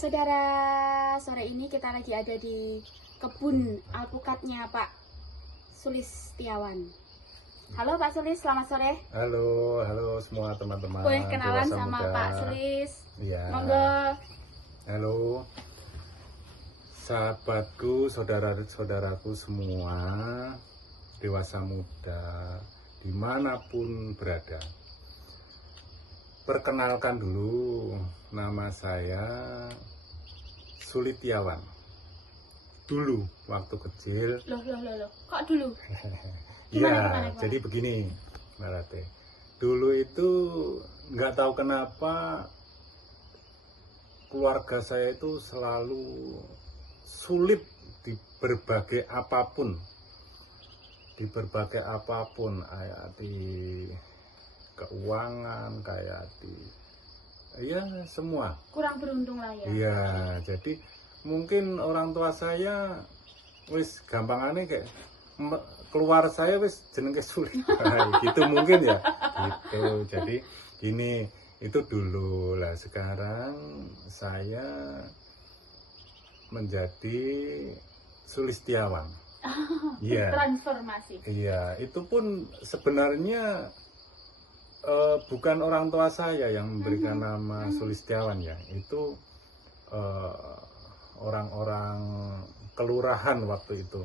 saudara-saudara, sore ini kita lagi ada di kebun alpukatnya Pak Sulistiawan. Halo Pak Sulis, selamat sore. Halo semua teman-teman. Boleh kenalan Dewasa sama Muda. Pak Sulis? Iya. Monggo. Halo, sahabatku, saudara-saudaraku semua, dewasa muda, dimanapun berada. Perkenalkan dulu, nama saya Sulistiawan. Dulu waktu kecil. Loh. Kok dulu? Iya, jadi begini, Marate. Dulu itu nggak tahu kenapa keluarga saya itu selalu sulit di berbagai apapun, kayak di keuangan, kayak di ya semua. Kurang beruntung lah ya. Iya, jadi mungkin orang tua saya wis gampangannya kayak keluar saya wis jenenge sulit. Gitu mungkin ya. Gitu. Jadi gini, itu dulu lah. Sekarang saya menjadi Sulistiawan. Iya. Transformasi. Iya, itu pun sebenarnya bukan orang tua saya yang memberikan nama Sulistiawan ya. Itu orang-orang kelurahan waktu itu.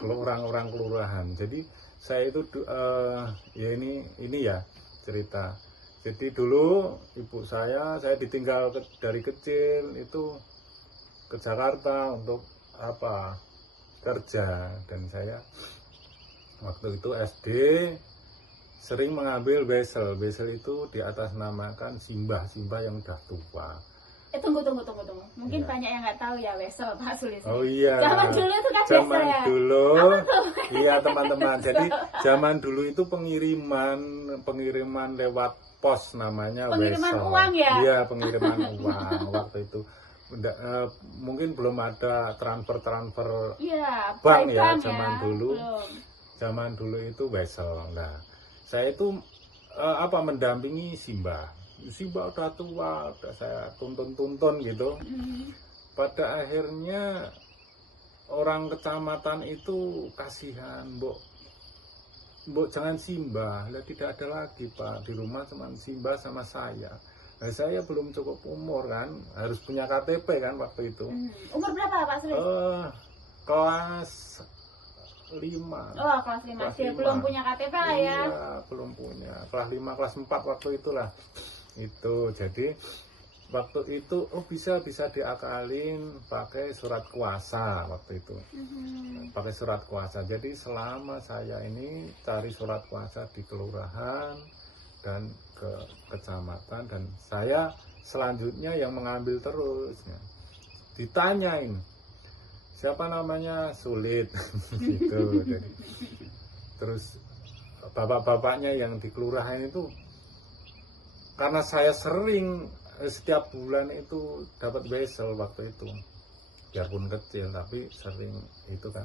Orang-orang kelurahan. Jadi saya itu ya ini ya cerita. Jadi dulu ibu saya ditinggal dari kecil itu ke Jakarta untuk apa? Kerja, dan saya waktu itu SD sering mengambil wesel. Wesel itu di atas namakan simbah yang udah tua. Tunggu. Mungkin Iya. banyak yang nggak tahu ya wesel Pak Sulis. Oh iya. Zaman dulu itu kan Zaman wesel ya. dulu. Iya teman-teman. Jadi zaman dulu itu pengiriman lewat pos namanya Pengiriman wesel. uang ya? Iya, pengiriman uang waktu itu. Mungkin belum ada transfer Iya, bank ya bank zaman dulu. Belum. Zaman dulu itu wesel. Nah, saya itu mendampingi Simba udah tua, udah saya tuntun gitu. Pada akhirnya orang kecamatan itu kasihan, Mbok jangan Simba. Lah tidak ada lagi Pak, di rumah cuma Simba sama saya. Nah, saya belum cukup umur kan, harus punya KTP kan waktu itu. Umur berapa Pak Sulis? Kelas 5. Oh, kelas 5. Dia belum punya KTP lah ya. Iya, belum punya. Kelas 5, kelas 4 waktu itulah. Itu jadi waktu itu bisa diakalin pakai surat kuasa waktu itu. Pakai surat kuasa. Jadi selama saya ini cari surat kuasa di kelurahan dan ke kecamatan, dan saya selanjutnya yang mengambil terus. Ditanyain siapa namanya, sulit gitu. Jadi terus bapak-bapaknya yang di kelurahan itu, karena saya sering setiap bulan itu dapat wesel waktu itu, biarpun kecil tapi sering itu kan.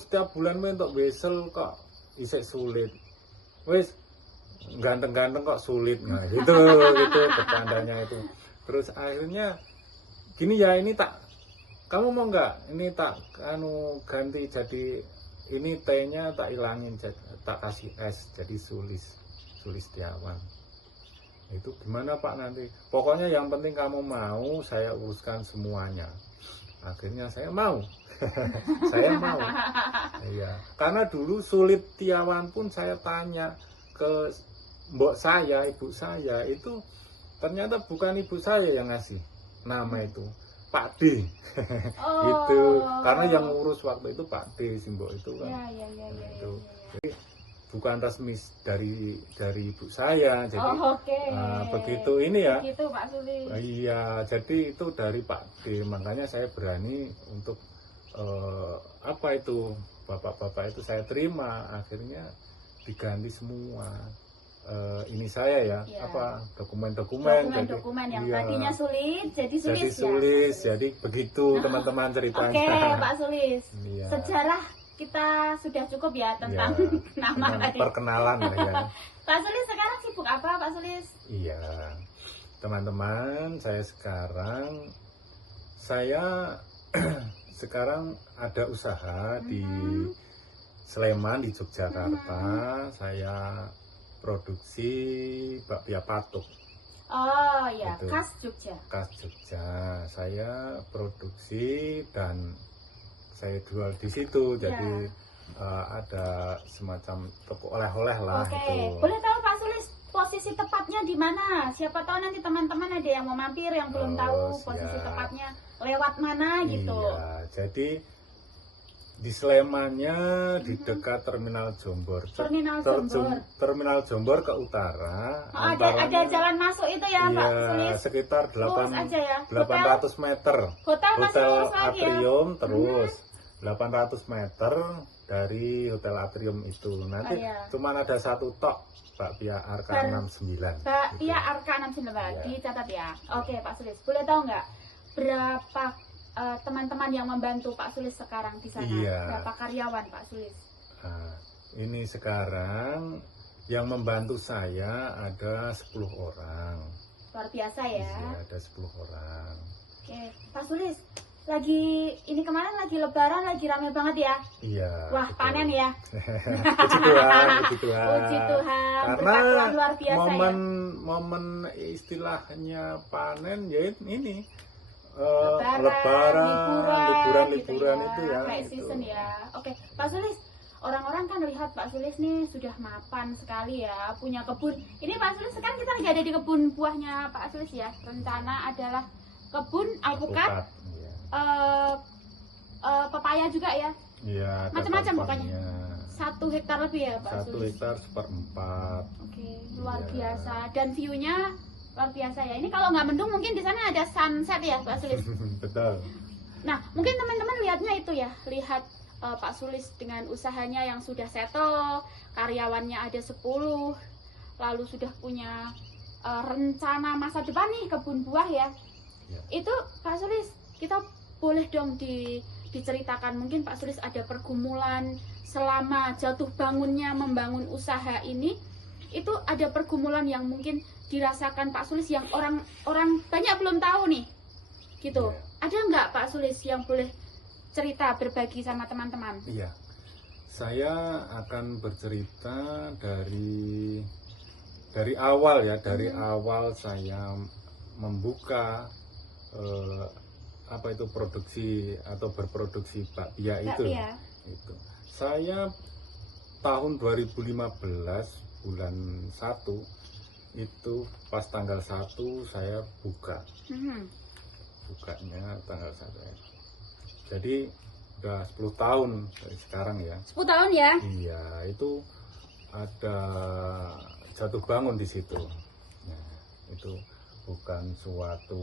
Setiap bulan untuk wesel kok isek sulit, wes ganteng-ganteng kok sulit. Nah gitu bercandanya itu. Terus akhirnya gini ya, ini kamu mau nggak ini ganti jadi ini T-nya tak ilangin, tak kasih S jadi Sulistiawan. Itu gimana Pak nanti? Pokoknya yang penting kamu mau, saya uruskan semuanya. Akhirnya saya mau. Saya mau. Iya. Karena dulu Sulistiawan pun saya tanya ke mbok saya, ibu saya, itu ternyata bukan ibu saya yang ngasih nama itu, Pak D. Gitu. Karena yang ngurus waktu itu Pak D, simbok itu kan. Iya. Jadi bukan resmi dari ibu saya. Jadi begitu ini ya. Begitu Pak Sulis. Iya, jadi itu dari Pak D. Makanya saya berani untuk bapak-bapak itu saya terima. Akhirnya diganti semua. Ini saya ya, dokumen yang iya. tadinya sulit jadi Sulis Sulis, jadi begitu teman-teman ceritanya. Oke, Pak Sulis. Iya. Sejarah kita sudah cukup ya tentang nama tadi. Perkenalan ya. Pak Sulis sekarang sibuk apa Pak Sulis? Iya. teman-teman, saya sekarang ada usaha di Sleman, di Yogyakarta. Saya produksi bakpia patuk. Oh ya, Gitu. khas Jogja. Khas Jogja. Saya produksi dan saya jual di situ. Jadi ada semacam toko oleh-oleh lah. Oke, Gitu. boleh tahu Pak Sulis posisi tepatnya di mana? Siapa tahu nanti teman-teman ada yang mau mampir yang belum tahu posisi tepatnya lewat mana gitu. Iya, jadi di Slemannya di dekat Terminal Jombor. Terminal Jombor ke utara. Oh, ada jalan masuk itu ya, iya, Pak Sulis. Sekitar Lurus aja ya. 800 meter. Hotel masih lurus lagi ya. Atrium terus 800 meter dari Hotel Atrium itu. Nanti cuman ada satu tok, bakpia Arka 69. Bakpia Arka 69, dicatat ya. Oke, Pak Sulis. Boleh tahu nggak berapa teman-teman yang membantu Pak Sulis sekarang di sana? Berapa karyawan Pak Sulis? Nah, ini sekarang yang membantu saya ada 10 orang. Luar biasa ya. Iya, ada 10 orang. Oke, Pak Sulis. Lagi ini kemarin lagi Lebaran, lagi rame banget ya. Iya. Wah, betul. Panen ya. Puji Tuhan, puji Tuhan. Puji Tuhan. Karena luar biasa momen istilahnya panen ya ini. Lebaran, liburan gitu itu ya. Kayak season ya. Oke, Pak Sulis. Orang-orang kan lihat Pak Sulis nih sudah mapan sekali ya, punya kebun. Ini Pak Sulis sekarang kita lagi ada di kebun buahnya Pak Sulis ya. Rencana adalah kebun alpukat. Pepaya juga ya. Iya. Macam-macam pokoknya. 1 hektar lebih ya Pak Sulis. 1 hektar 1/4. Oke, luar biasa. Dan view-nya luar biasa ya. Ini kalau nggak mendung mungkin di sana ada sunset ya Pak Sulis. Betul. Nah, mungkin teman-teman lihatnya itu ya, lihat Pak Sulis dengan usahanya yang sudah settle, karyawannya ada 10, lalu sudah punya rencana masa depan nih kebun buah ya. Itu Pak Sulis, kita boleh dong diceritakan, mungkin Pak Sulis ada pergumulan selama jatuh bangunnya membangun usaha ini, itu ada pergumulan yang mungkin dirasakan Pak Sulis yang orang banyak belum tahu nih gitu. Ada nggak Pak Sulis yang boleh cerita, berbagi sama teman-teman? Iya, saya akan bercerita dari awal ya, dari awal saya membuka produksi atau berproduksi bakpia itu. Saya tahun 2015 bulan 1 itu pas tanggal 1 saya bukanya tanggal 1 ya. Jadi udah 10 tahun dari sekarang ya. 10 tahun ya? Iya, itu ada jatuh bangun di situ. Nah, itu bukan suatu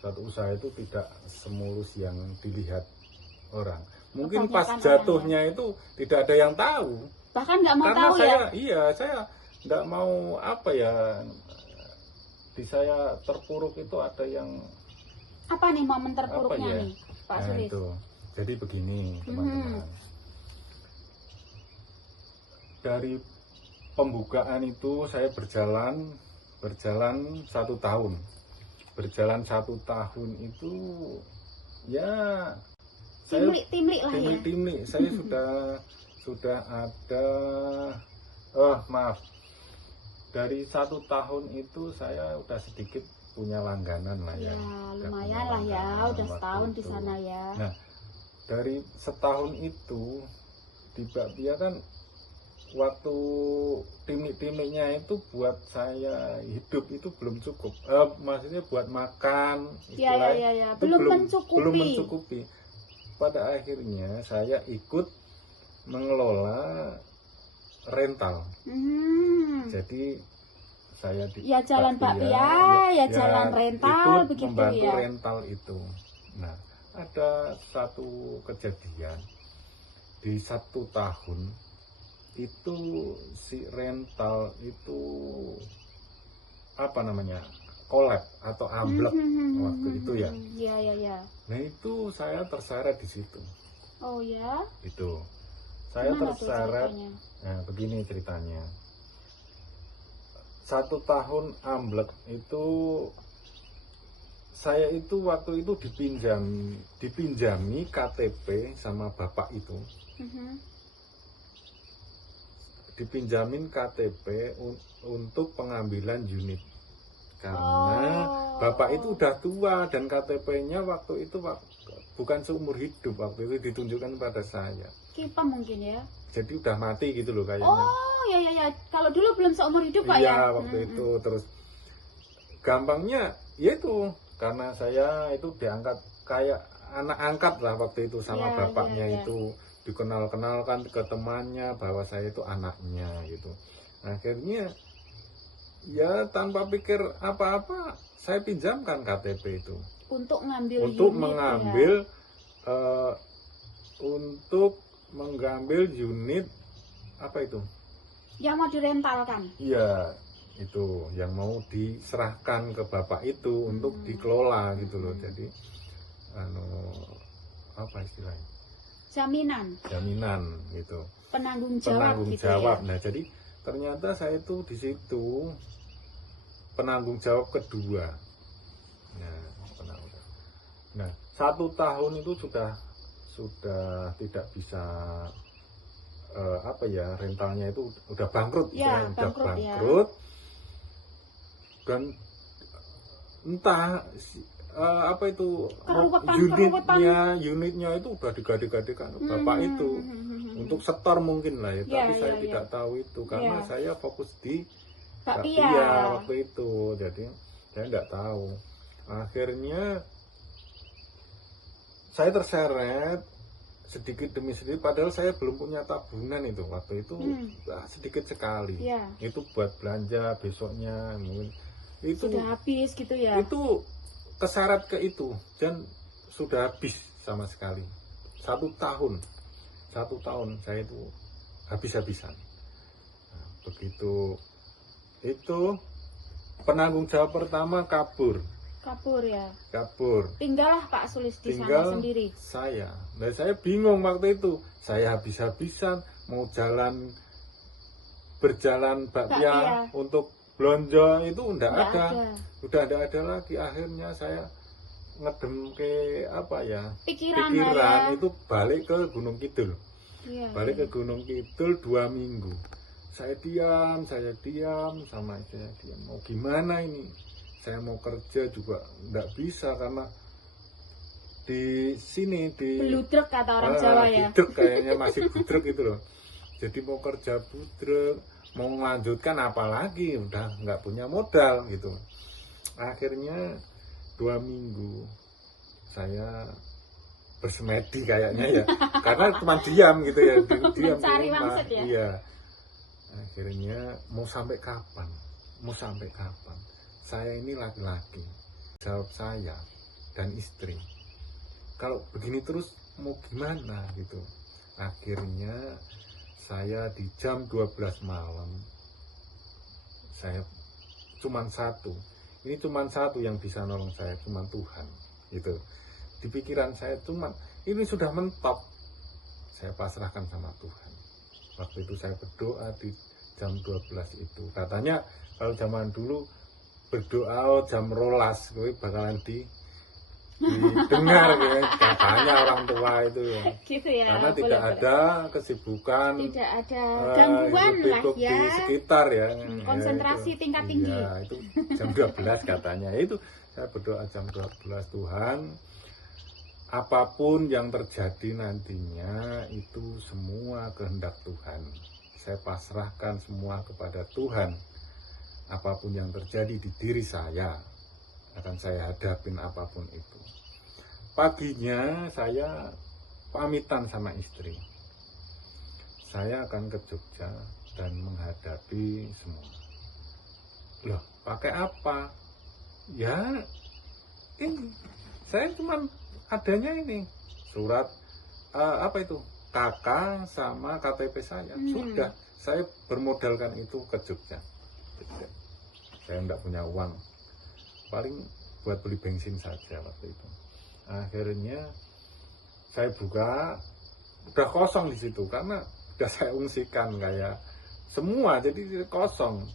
suatu usaha itu tidak semulus yang dilihat orang. Mungkin pas jatuhnya itu tidak ada yang tahu. Bahkan nggak mau tahu saya, ya? Iya, saya nggak mau di saya terpuruk itu ada yang apa nih momen terpuruknya nih Pak Sulis? Itu. Jadi begini teman-teman. Dari pembukaan itu saya berjalan 1 tahun. Berjalan 1 tahun itu ya timlik lah ya. Saya sudah ada dari 1 tahun itu saya udah sedikit punya langganan lah ya. Lumayan lah ya, udah setahun di sana ya. Nah, dari setahun itu di bakpia kan waktu timik-timiknya itu buat saya hidup itu belum cukup. Maksudnya buat makan, belum mencukupi. Pada akhirnya saya ikut mengelola rental. Jadi saya jalan bakpia, jalan rental begitu membantu ya. Rental itu. Nah, ada satu kejadian di 1 tahun itu si rental itu kolab atau amblek waktu itu ya. Iya. Nah, itu saya terseret di situ. Oh ya? Itu. Saya terseret. Nah, begini ceritanya. 1 tahun amblek itu, saya itu waktu itu dipinjami KTP sama bapak itu. Dipinjamin KTP untuk pengambilan unit. Karena bapak itu udah tua dan KTP-nya waktu itu bukan seumur hidup, waktu itu ditunjukkan pada saya. Kipa mungkin ya. Jadi udah mati gitu loh kayaknya. Oh ya. Kalau dulu belum seumur hidup Pak ya. Iya waktu itu. Terus gampangnya ya itu, karena saya itu diangkat kayak anak angkat lah waktu itu sama bapaknya. Itu dikenalkan ke temannya bahwa saya itu anaknya gitu. Akhirnya ya tanpa pikir apa-apa saya pinjamkan KTP itu untuk untuk mengambil unit apa itu yang mau direntalkan. Iya, itu yang mau diserahkan ke bapak itu untuk dikelola gitu loh. Jadi apa istilahnya, jaminan gitu, penanggung jawab gitu ya. Nah jadi ternyata saya itu di situ penanggung jawab kedua. Nah 1 tahun itu sudah tidak bisa rentalnya itu udah bangkrut ya, udah bangkrut. Dan entah unitnya itu udah digade-gadekan bapak itu untuk setor mungkin lah ya, tapi saya tidak tahu itu karena saya fokus di bakpia waktu itu, jadi saya tidak tahu. Akhirnya saya terseret sedikit demi sedikit, padahal saya belum punya tabungan itu waktu itu, sedikit sekali. Itu buat belanja besoknya mungkin itu sudah habis gitu ya. Itu keseret ke itu dan sudah habis sama sekali. 1 tahun saya itu habis-habisan. Nah, begitu itu penanggung jawab pertama kabur ya. Tinggallah Pak Sulis di sana sendiri. Dan saya bingung waktu itu. Saya habis-habisan mau berjalan bakpia untuk belanja itu udah ada lagi. Akhirnya saya ngedem ke pikiran itu balik ke Gunung Kidul. Ke Gunung Kidul 2 minggu. Saya diam sama saya diam. Mau gimana ini? Saya mau kerja juga nggak bisa karena di sini beludrek kata orang Jawa ya. Budrek kayaknya masih budrek itu loh. Jadi mau kerja budrek, mau melanjutkan apalagi udah nggak punya modal gitu. Akhirnya 2 minggu saya bersemedi kayaknya ya, karena cuma diam gitu ya, diam mencari wangsit ya. Iya. Akhirnya mau sampai kapan? Saya ini laki-laki, jawab saya dan istri. Kalau begini terus mau gimana gitu. Akhirnya saya di jam 12 malam, saya cuman satu yang bisa nolong saya, cuman Tuhan gitu. Di pikiran saya cuman ini sudah mentok, saya pasrahkan sama Tuhan. Waktu itu saya berdoa di jam 12 itu. Katanya kalau zaman dulu berdoa jam 12 gue bakalan didengar gitu, katanya orang tua itu ya. Gitu ya. Karena tidak ada kesibukan, tidak ada gangguan lah ya. Di sekitar ya. Konsentrasi tingkat tinggi. Ya, itu jam 12 katanya. Itu saya berdoa jam 12, Tuhan, apapun yang terjadi nantinya itu semua kehendak Tuhan. Saya pasrahkan semua kepada Tuhan. Apapun yang terjadi di diri saya, akan saya hadapin apapun itu. Paginya saya pamitan sama istri. Saya akan ke Jogja dan menghadapi semua. Loh, pakai apa? Ya, ini saya cuma adanya ini surat KK sama KTP saya. Sudah, saya bermodalkan itu ke Jogja. Saya tidak punya uang, paling buat beli bensin saja waktu itu. Akhirnya saya buka, udah kosong di situ karena udah saya ungsikan kayak semua, jadi kosong.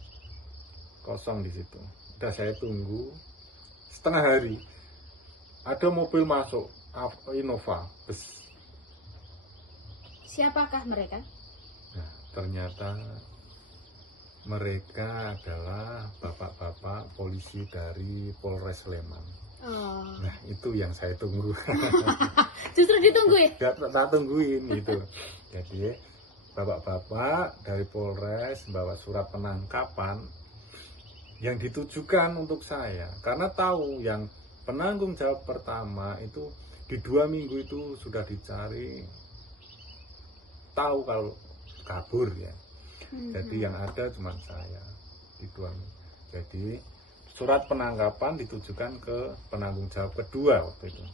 kosong di situ. Udah saya tunggu setengah hari, ada mobil masuk Innova bus. Siapakah mereka? Nah, ternyata mereka adalah bapak-bapak polisi dari Polres Sleman. Oh. Nah, itu yang saya tunggu. Justru ditunggu ya? Tak tungguin gitu. Jadi bapak-bapak dari Polres bawa surat penangkapan yang ditujukan untuk saya, karena tahu yang penanggung jawab pertama itu di 2 minggu itu sudah dicari, tahu kalau kabur ya. Jadi yang ada cuma saya di 2 minggu. Jadi surat penangkapan ditujukan ke penanggung jawab kedua waktu itu.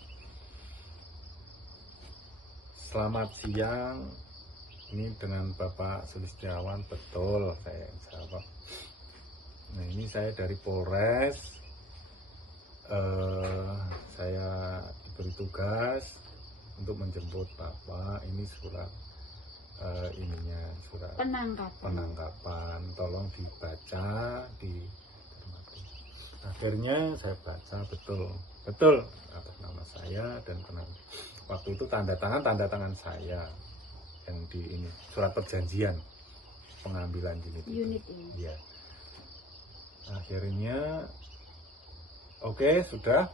Selamat siang, ini dengan Bapak Sulistiawan. Betul, saya jawab. Nah, ini saya dari Polres. Saya diberi tugas untuk menjemput Bapak. Ini surat surat penangkapan, tolong dibaca akhirnya saya baca betul atas nama saya dan waktu itu tanda tangan saya yang di ini surat perjanjian pengambilan unit ini. Ya. Akhirnya oke, sudah,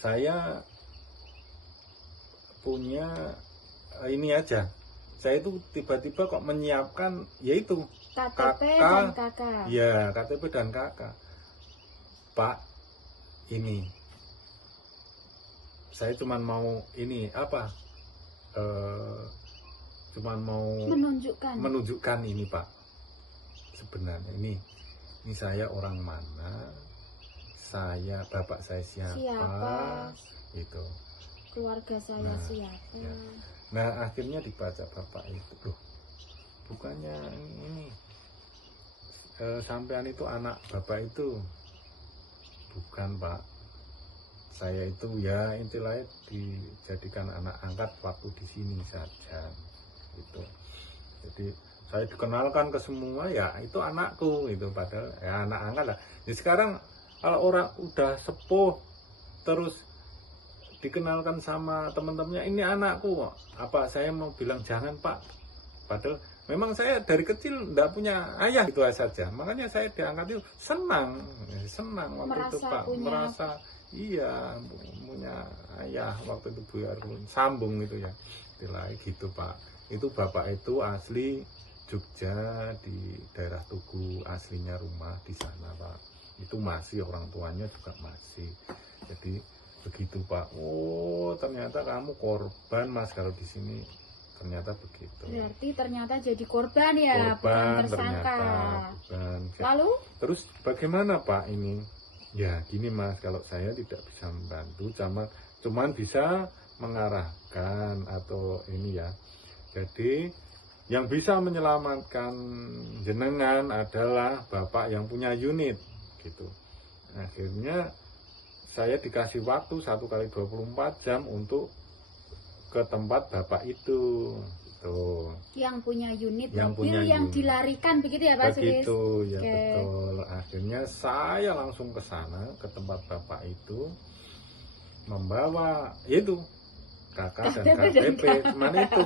saya punya ini aja. Saya itu tiba-tiba kok menyiapkan yaitu KTP dan KK. Ya, KTP dan KK. Pak, ini saya cuman mau ini apa? Cuman mau menunjukkan ini, Pak. Sebenarnya ini saya orang mana? Bapak saya siapa? Itu. Keluarga saya siapa? Ya. Nah, akhirnya dibaca Bapak itu, loh, bukannya ini sampean itu anak Bapak itu? Bukan, Pak. Saya itu ya intinya dijadikan anak angkat waktu di sini saja. Gitu. Jadi saya dikenalkan ke semua, ya itu anakku itu, padahal ya anak angkat lah. Jadi sekarang kalau orang udah sepuh terus dikenalkan sama teman-temannya, ini anakku, apa saya mau bilang jangan, Pak? Padahal memang saya dari kecil enggak punya ayah, itu saja. Makanya saya diangkat itu senang waktu itu, Pak. Merasa iya punya ayah waktu itu, Bu Arun sambung itu ya. Istilah gitu, Pak. Itu Bapak itu asli Jogja, di daerah Tugu, aslinya rumah di sana, Pak. Itu masih orang tuanya juga masih. Jadi begitu, Pak. Oh, ternyata kamu korban, Mas, kalau di sini ternyata begitu. Berarti ternyata jadi korban ya, bukan tersangka. Bukan. Lalu? Terus bagaimana, Pak, ini? Ya, gini, Mas, kalau saya tidak bisa membantu, cuman bisa mengarahkan atau ini ya. Jadi yang bisa menyelamatkan jenengan adalah Bapak yang punya unit, gitu. Akhirnya saya dikasih waktu 1 kali 24 jam untuk ke tempat Bapak itu. Tuh. Yang punya unit yang mobil punya yang unit. Dilarikan begitu ya, Pak Sulis? Begitu, ya betul. Akhirnya saya langsung ke sana, ke tempat Bapak itu, membawa itu KK dan KTP, cuman itu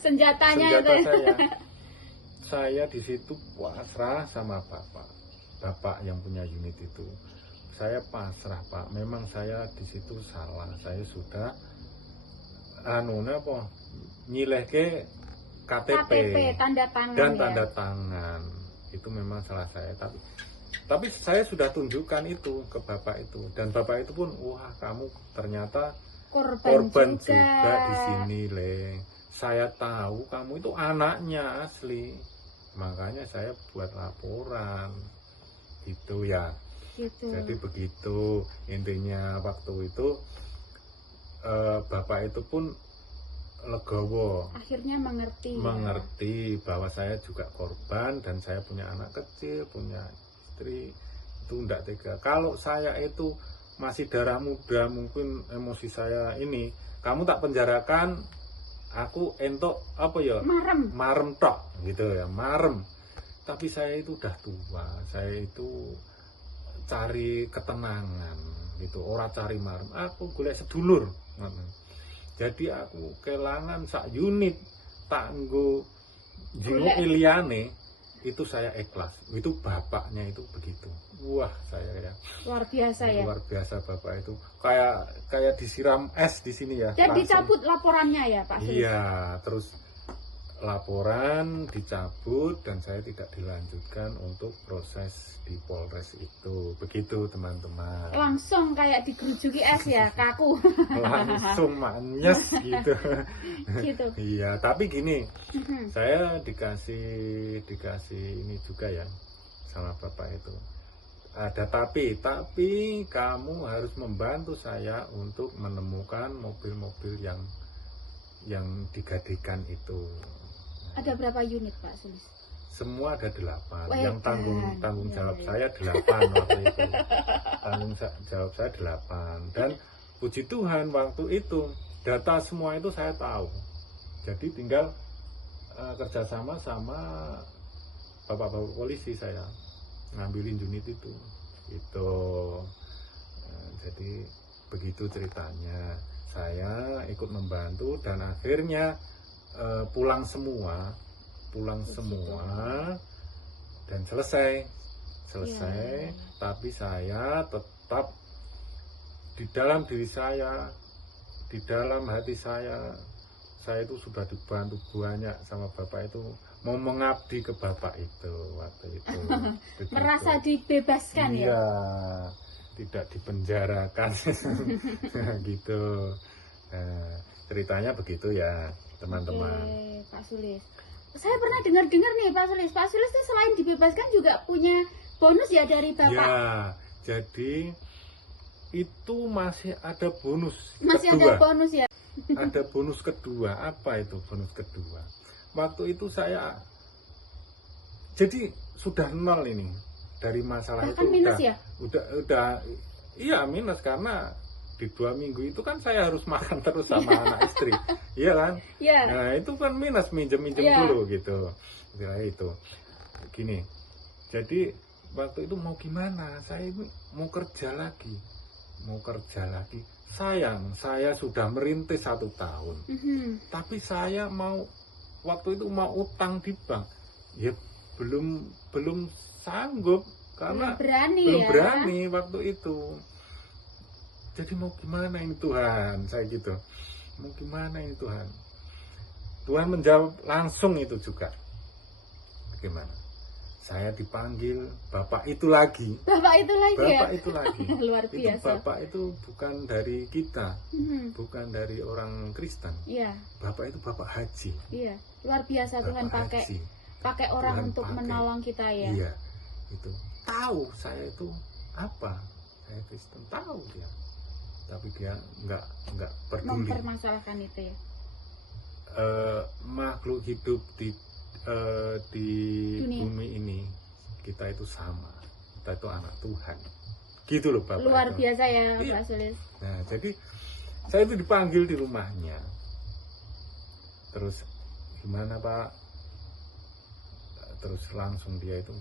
senjata itu. ya. Saya di situ pasrah sama Bapak yang punya unit itu. Saya pasrah, Pak. Memang saya di situ salah. Saya sudah nyilehke KTP tanda tangan dan ya? Tanda tangan. Itu memang salah saya. Tapi saya sudah tunjukkan itu ke Bapak itu, dan Bapak itu pun, wah, kamu ternyata korban juga di sini, Le. Saya tahu kamu itu anaknya asli. Makanya saya buat laporan. Gitu ya. Gitu. Jadi begitu intinya. Waktu itu Bapak itu pun legowo, akhirnya mengerti bahwa saya juga korban dan saya punya anak kecil, punya istri. Itu enggak tega. Kalau saya itu masih darah muda, mungkin emosi saya ini, kamu tak penjarakan, aku entuk apa ya, marem tok gitu ya, marem. tapi saya itu udah tua, saya itu cari ketenangan gitu, ora cari marem, aku golek sedulur. Jadi aku kelangan sak unit tak nggo jenguk liyane, itu saya ikhlas. Itu bapaknya itu begitu. Wah, saya ya Luar biasa ya. luar biasa bapak itu. Kayak disiram es di sini ya. Dan langsung. dicabut laporannya ya Pak Sulis? Iya, terus laporan dicabut dan saya tidak dilanjutkan untuk proses di Polres itu. Begitu teman-teman. Langsung kayak digerujuki es ya, kaku. Langsung manyes gitu. Gitu. Iya, tapi gini, saya dikasih ini juga ya sama bapak itu. Ada tapi kamu harus membantu saya untuk menemukan mobil-mobil yang digadikan itu. Ada berapa unit Pak Sulis? Semua ada 8. Wah, Yang tanggung jawab saya 8 waktu itu. Tanggung jawab saya 8. Dan puji Tuhan waktu itu data semua itu saya tahu. Jadi tinggal kerjasama sama bapak-bapak polisi saya ngambilin unit itu. Itu jadi begitu ceritanya. Saya ikut membantu dan akhirnya pulang semua dan selesai Ya. Tapi saya tetap di dalam diri saya, di dalam hati saya itu sudah dibantu banyak sama bapak itu, mau mengabdi ke bapak itu waktu itu. Begitu. Merasa dibebaskan ya? Iya, tidak dipenjarakan gitu. Ceritanya begitu ya teman-teman. Oke, Pak Sulis. Saya pernah dengar nih Pak Sulis. Pak Sulis itu selain dibebaskan juga punya bonus ya dari Bapak? Ya, jadi itu masih ada bonus Masih kedua. ada bonus ya? Ada bonus kedua. Apa itu bonus kedua? Waktu itu saya jadi sudah nol ini dari masalah Bahkan itu. minus ya? Udah iya minus karena di 2 minggu itu kan saya harus makan terus sama anak istri, iya kan? Iya. Nah itu kan minus, minjem Iya. dulu gitu. Istilahnya itu gini. Jadi waktu itu mau gimana? Saya ini mau kerja lagi. Sayang, saya sudah merintis 1 tahun. Tapi saya waktu itu mau utang di bank. Ya belum sanggup karena belum berani waktu itu. Jadi mau gimana ini Tuhan, saya gitu. Mau gimana ini Tuhan? Tuhan menjawab langsung itu juga. Bagaimana? Saya dipanggil bapak itu lagi. Bapak itu lagi ya? Bapak itu lagi. Luar biasa. Itu bapak itu bukan dari kita, bukan dari orang Kristen. Iya. Bapak itu bapak haji. Iya. Luar biasa Tuhan Bapak pakai orang Tuhan untuk pakai. menolong kita ya. Iya. Itu tahu saya itu apa? Saya Kristen, tahu dia. Tapi dia nggak peduli. Mempermasalahkan itu ya. Makhluk hidup di Dunia. bumi ini kita itu sama, kita itu anak Tuhan, gitu loh bapak. Luar itu. biasa ya Iya. Pak Sulis. Nah jadi saya itu dipanggil di rumahnya, terus gimana Pak? Terus langsung dia itu,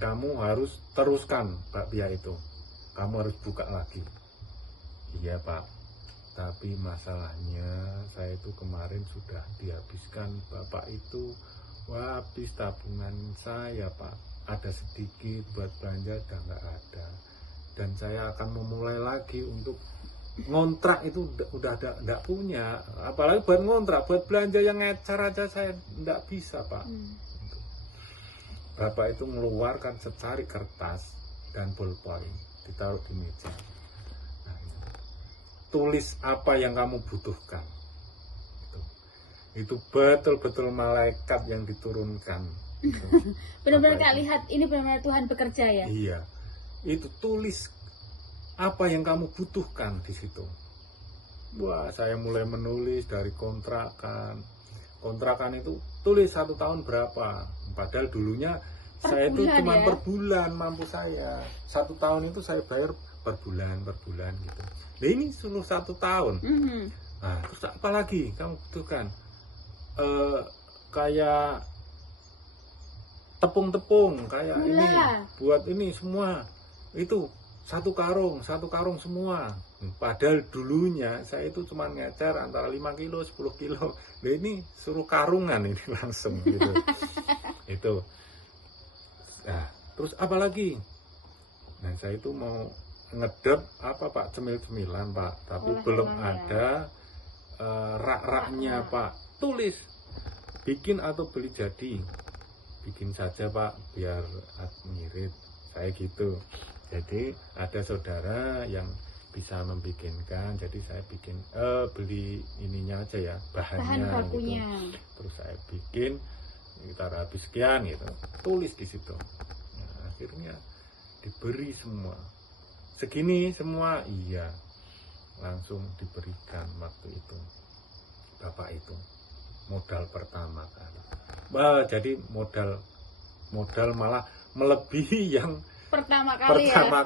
kamu harus teruskan bakpia itu, kamu harus buka lagi. Iya Pak, tapi masalahnya saya itu kemarin sudah dihabiskan bapak itu. Wah, habis tabungan saya Pak, ada sedikit buat belanja udah nggak ada, dan saya akan memulai lagi untuk ngontrak itu udah nggak punya, apalagi buat ngontrak, buat belanja yang ngecer aja saya nggak bisa Pak. Bapak itu mengeluarkan secari kertas dan bolpoin, ditaruh di meja. Nah, tulis apa yang kamu butuhkan. Itu betul-betul malaikat yang diturunkan. Benar-benar Kak lihat ini benar-benar Tuhan bekerja ya. Iya, itu tulis apa yang kamu butuhkan di situ. Wah, saya mulai menulis dari kontrakan itu tulis 1 tahun berapa. Padahal dulunya saya itu cuma ya? per bulan mampu saya. 1 tahun itu saya bayar per bulan gitu. Nah ini suruh 1 tahun. Nah terus apa lagi kamu butuhkan? Kayak tepung-tepung kayak Gula. ini buat ini semua itu satu karung semua. Padahal dulunya saya itu cuma ngecer antara 5 kilo 10 kilo. Nah ini suruh karungan ini langsung gitu. Itu. Nah, terus apa lagi? Nah saya itu mau ngedep apa Pak, cemil-cemilan Pak, tapi belum ada rak-raknya Pak. Tulis bikin atau beli jadi, bikin saja Pak biar ngirit, saya gitu. Jadi ada saudara yang bisa membikinkan, jadi saya bikin beli ininya aja ya, bahan bakunya gitu. Terus saya bikin sekitar habis sekian gitu, tulis di situ. Nah, akhirnya diberi semua segini semua, iya langsung diberikan waktu itu bapak itu modal pertama kali. Jadi modal malah melebihi yang pertama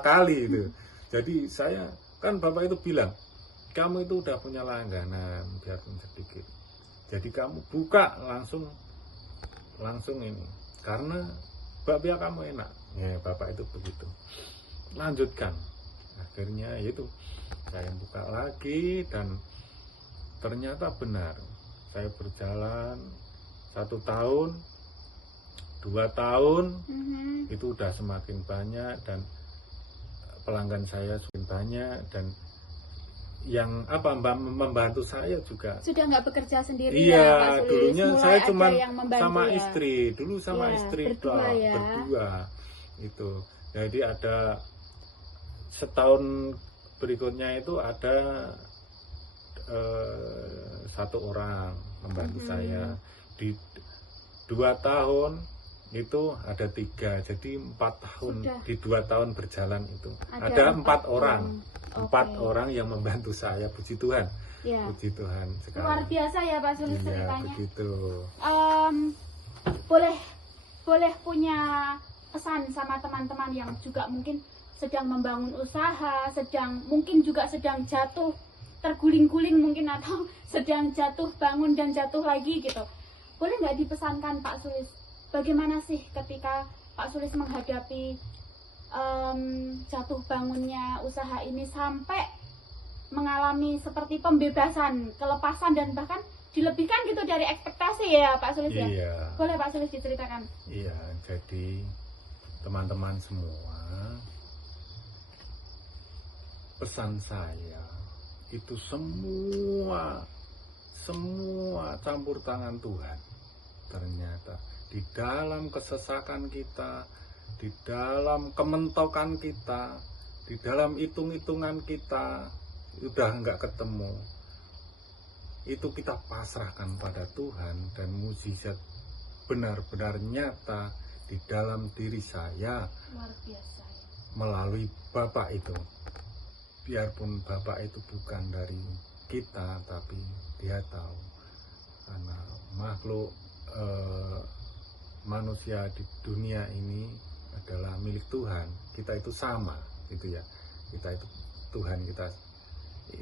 kali itu. Jadi saya kan bapak itu bilang, kamu itu udah punya langganan biarpun sedikit, jadi kamu buka langsung ini karena bakpia kamu enak ya. Bapak itu begitu, lanjutkan. Akhirnya itu saya buka lagi dan ternyata benar, saya berjalan 1 tahun 2 tahun itu udah semakin banyak dan pelanggan saya semakin banyak, dan yang membantu saya juga sudah nggak bekerja sendiri. Iya, ya, Pak Sulis. dulunya mulai saya cuma sama ya. istri dulu, sama ya, istri berdua, ya. berdua itu. Jadi ada setahun berikutnya itu ada 1 orang membantu saya. Di 2 tahun itu ada 3, jadi 4 tahun. Sudah. Di 2 tahun berjalan itu ada 4 orang. 4 orang yang membantu saya, puji Tuhan. Ya. Puji Tuhan sekali. Luar biasa ya Pak Sulis iya, ceritanya. Begitu. Boleh punya pesan sama teman-teman yang juga mungkin sedang membangun usaha, mungkin juga sedang jatuh, terguling-guling mungkin, atau sedang jatuh bangun dan jatuh lagi gitu. Boleh nggak dipesankan Pak Sulis, bagaimana sih ketika Pak Sulis menghadapi jatuh bangunnya usaha ini sampai mengalami seperti pembebasan, kelepasan, dan bahkan dilebihkan gitu dari ekspektasi ya Pak Sulis ya? Iya. Boleh Pak Sulis diceritakan? Iya, jadi teman-teman semua, pesan saya itu semua campur tangan Tuhan. Ternyata di dalam kesesakan kita, di dalam kementokan kita, di dalam hitung-hitungan kita udah nggak ketemu, itu kita pasrahkan pada Tuhan, dan mukjizat benar-benar nyata di dalam diri saya. Luar biasa. Melalui Bapak itu. Biarpun Bapak itu bukan dari kita, tapi Dia tahu. Karena makhluk manusia di dunia ini adalah milik Tuhan. Kita itu sama gitu ya. Kita itu Tuhan, kita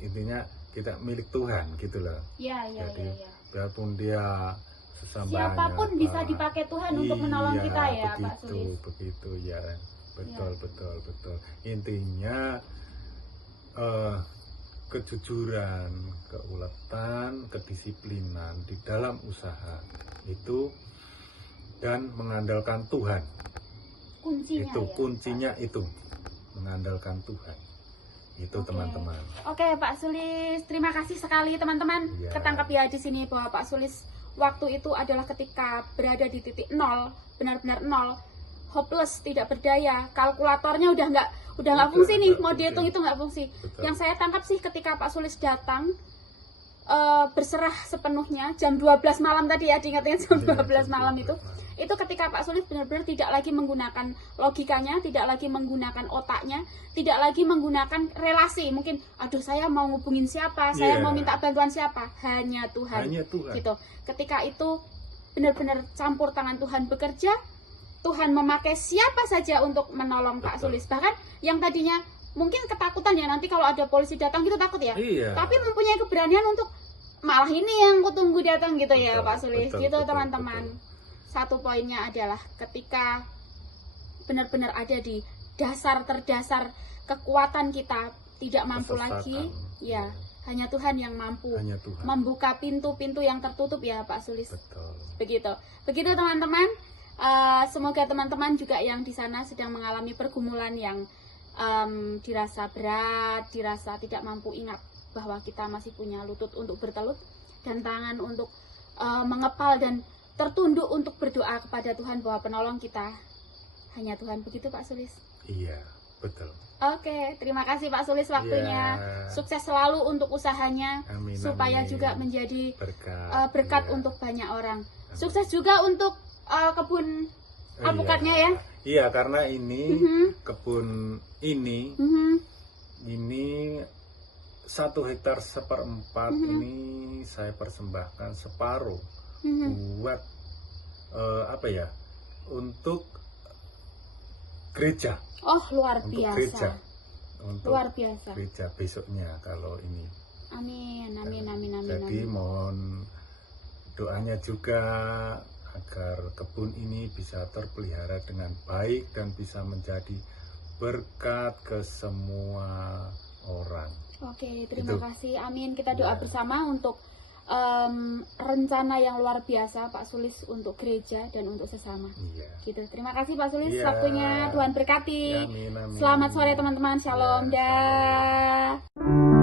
intinya kita milik Tuhan gitu loh. Jadi biarpun dia sesambanya, siapapun bisa dipakai Tuhan untuk menolong kita ya begitu, Pak Sulis. Begitu ya. Betul. Intinya kejujuran, keuletan, kedisiplinan di dalam usaha itu, dan mengandalkan Tuhan. Kuncinya itu mengandalkan Tuhan. Itu teman-teman. Oke, Pak Sulis, terima kasih sekali teman-teman. Ya. Ketangkap ya di sini bahwa Pak Sulis waktu itu adalah ketika berada di titik 0, benar-benar 0, hopeless, tidak berdaya, kalkulatornya udah nggak fungsi nih, mau dihitung itu nggak fungsi. Betul. Yang saya tangkap sih ketika Pak Sulis datang berserah sepenuhnya jam 12 malam tadi ya, diingat-ingat jam 12 malam itu ketika Pak Sulis benar-benar tidak lagi menggunakan logikanya, tidak lagi menggunakan otaknya, tidak lagi menggunakan relasi, mungkin aduh saya mau ngubungin siapa, saya mau minta bantuan siapa, hanya Tuhan. Gitu. Ketika itu benar-benar campur tangan Tuhan bekerja, Tuhan memakai siapa saja untuk menolong Pak Sulis. Bahkan yang tadinya mungkin ketakutan ya, nanti kalau ada polisi datang gitu takut ya. Iya. Tapi mempunyai keberanian untuk malah ini yang kutunggu datang gitu ya Pak Sulis. Gitu teman-teman. satu poinnya adalah ketika benar-benar ada di dasar terdasar kekuatan kita tidak mampu Kesesatan. lagi, ya hanya Tuhan yang mampu Hanya Tuhan. membuka pintu-pintu yang tertutup ya Pak Sulis. Betul. Begitu teman-teman. Semoga teman-teman juga yang di sana sedang mengalami pergumulan yang dirasa berat, dirasa tidak mampu, ingat bahwa kita masih punya lutut untuk bertelut dan tangan untuk mengepal dan tertunduk untuk berdoa kepada Tuhan bahwa penolong kita hanya Tuhan. Begitu Pak Sulis. Iya, betul. Oke, terima kasih Pak Sulis waktunya. Iya. Sukses selalu untuk usahanya, Amin, supaya amin. juga menjadi berkat berkat untuk banyak orang. Sukses juga untuk kebun alpukatnya ya. Iya, karena ini Mhm. kebun ini Mhm. ini 1,4 hektar ini saya persembahkan separuh Mhm. buat untuk gereja, Oh, luar untuk biasa. gereja, untuk Luar biasa. gereja besoknya kalau ini. Amin, amin, amin, amin. Jadi amin. mohon doanya juga agar kebun ini bisa terpelihara dengan baik dan bisa menjadi berkat ke semua orang. Oke, terima Itu. kasih. Amin. Kita doa Ya. bersama untuk rencana yang luar biasa Pak Sulis untuk gereja dan untuk sesama. Iya. Gitu. Terima kasih Pak Sulis Iya. waktunya. Tuhan berkati. Amin, amin. Selamat sore teman-teman. Shalom. Ya, shalom. Dah.